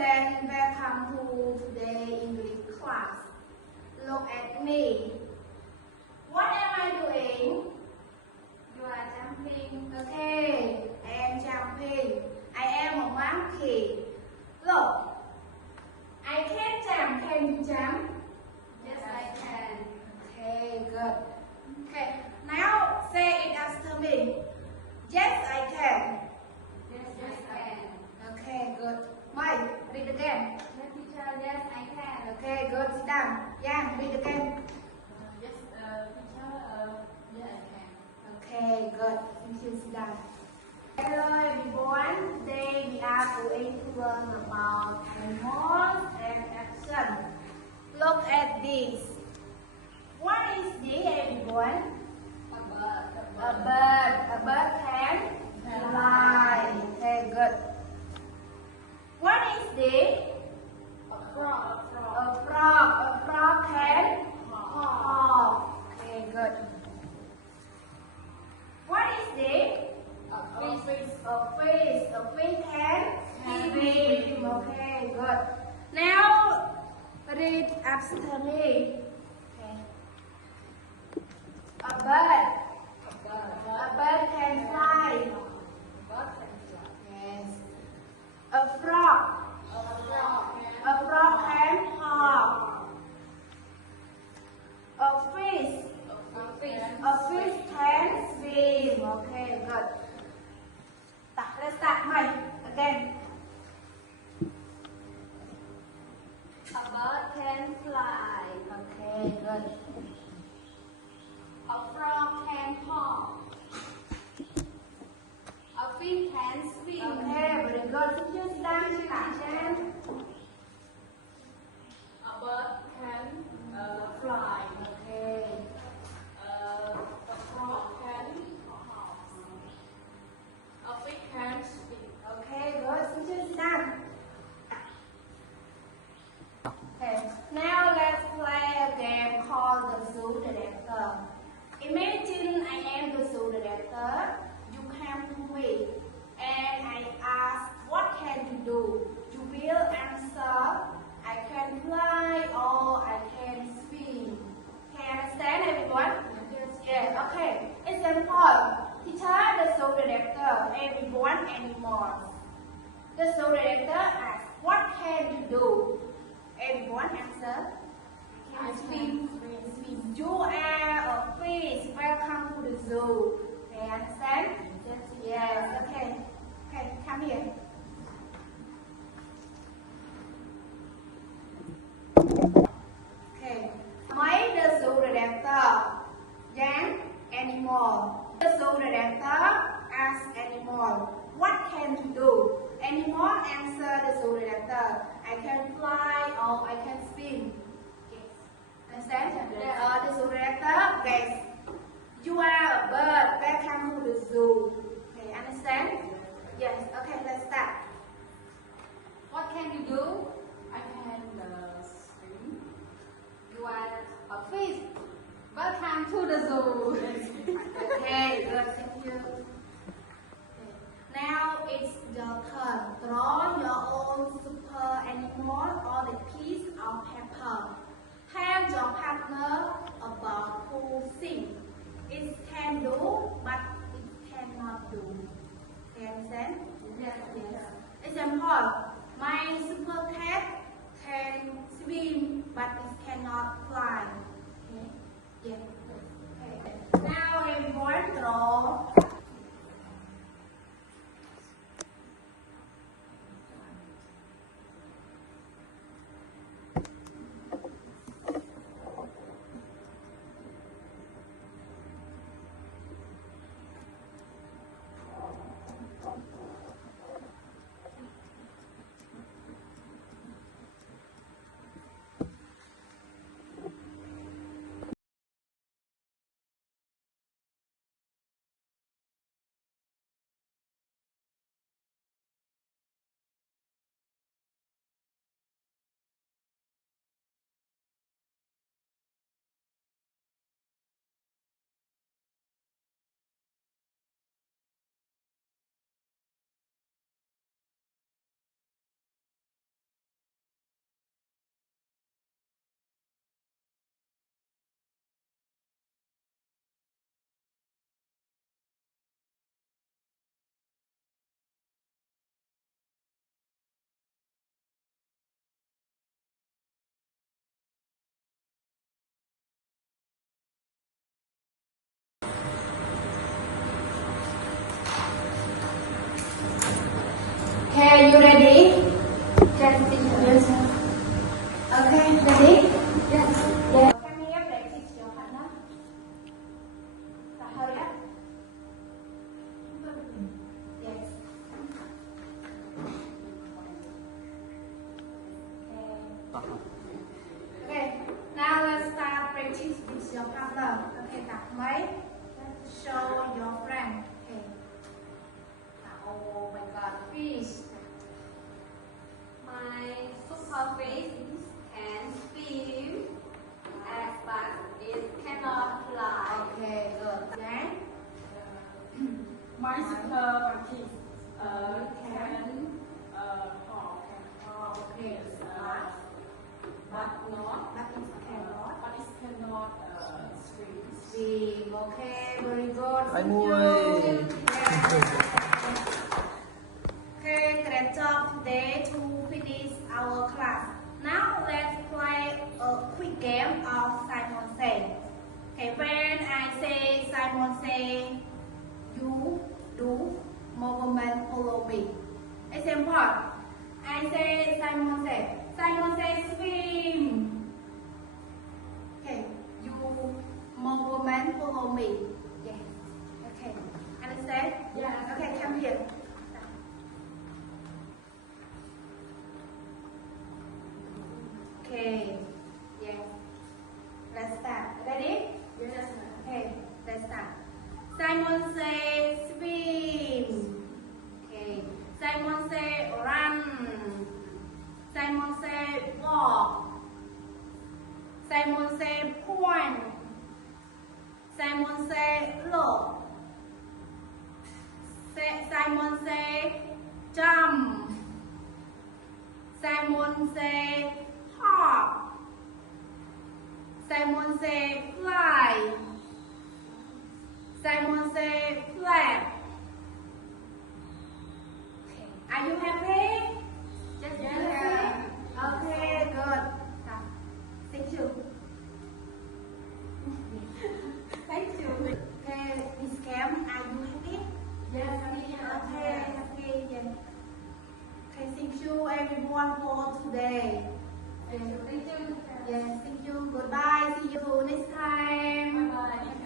students, welcome to today's English class. Look at me. What am I doing? You are jumping. Okay, I am jumping. I am a monkey. Look, I can jump. Can you jump? Yes, I can. Okay, good. Okay, now say it after me. Yes, I can. Yes, I can. Okay, good. Mike, read again. Yes, teacher. Yes, I can. Okay, good. Sit down. Yang, read again. Yes, teacher. Yes, I can. Okay, good. Thank you. Sit down. Hello, everyone. Today we are going to learn about animals and action. Look at this. What is this, everyone? A bird. A bird. A bird can fly. Okay, good. What is this? A frog. A frog. A frog can hop. Okay, good. What is this? A fish. A fish. A fish can swim. Okay, good. Now read after me. Okay. A bird. A bird can fly. Yes. A frog. A frog can hop. A fish. A fish can swim. Okay, good. Let's start Mike again. A bird can fly. Okay, good. A frog can hop. A fish can swim. Okay, very good. Just dance action. A bird can fly. Okay. A frog can hop. A fish can swim. Okay, good. Just dance. Okay. Now let's play a game called the zoo director. Imagine I am the zoo director. You come to me and I ask, what can you do? You will answer, I can fly or I can swim. Can you understand, everyone? Yes. Okay. Example. Teacher, the zoo director, everyone, animals. The zoo director asks, what can you do? Everyone answer, I swim. You are a fish. Welcome to the zoo. Okay, understand? Yes. Okay. Okay, come here. Okay. Mike, the zoo director. Yang, animal. The zoo director asks animal, what can you do? Animal answer the zoo director, I can fly or I can swim. Yes. Understand? The zoo director, yes. You are a bird. Welcome to the zoo. Okay, understand? Yes. Okay, let's start. What can you do? I can swim. You are a fish. Welcome to the zoo. Okay, good. Thank you. Okay. Now it's your turn. Draw your own super animal on a piece of paper. Tell your partner about who sing. It can do, but it cannot do. Can you understand? Yes. Example, my super cat can swim, but it cannot fly. Okay? Yeah. Okay. Now everyone draw. you ready? Yes. Okay, ready? Yes. Yes. Can we practice your partner? Hurry up. Yes. Okay. Now let's start practice with your partner. Okay, đặt máy. Show your friend. Okay. Oh my God, fish. My superfish can swim as but it cannot fly. Okay, good. Then My supermarket can hawk okay, but not that is carrot. but it cannot swim. Swim. Okay, very good. Bye, Thank Mui. you. Okay, great job today to finish our class. Now let's play a quick game of Simon Say. Okay, when I say Simon Say, you do movement follow me. Example, I say Simon say swim. Okay, you movement follow me. Yes. Okay. Understand? Yes. Okay, come here. Okay. Yes. Let's start. Ready? Yes. Okay. Let's start. Simon say swim. Okay. Simon say run. Simon say walk. Simon say point. Simon say look. Simon say jump. Simon say hop. Simon say fly. Simon say flap. Okay. Are you happy? Yes. Okay, good. Thank you. Thank you. Okay, Miss Cam, are you happy? Yes. Okay, happy. Yes. Okay, thank you everyone for today. Thank you. Yes, thank you. Goodbye. See you next time. Bye bye.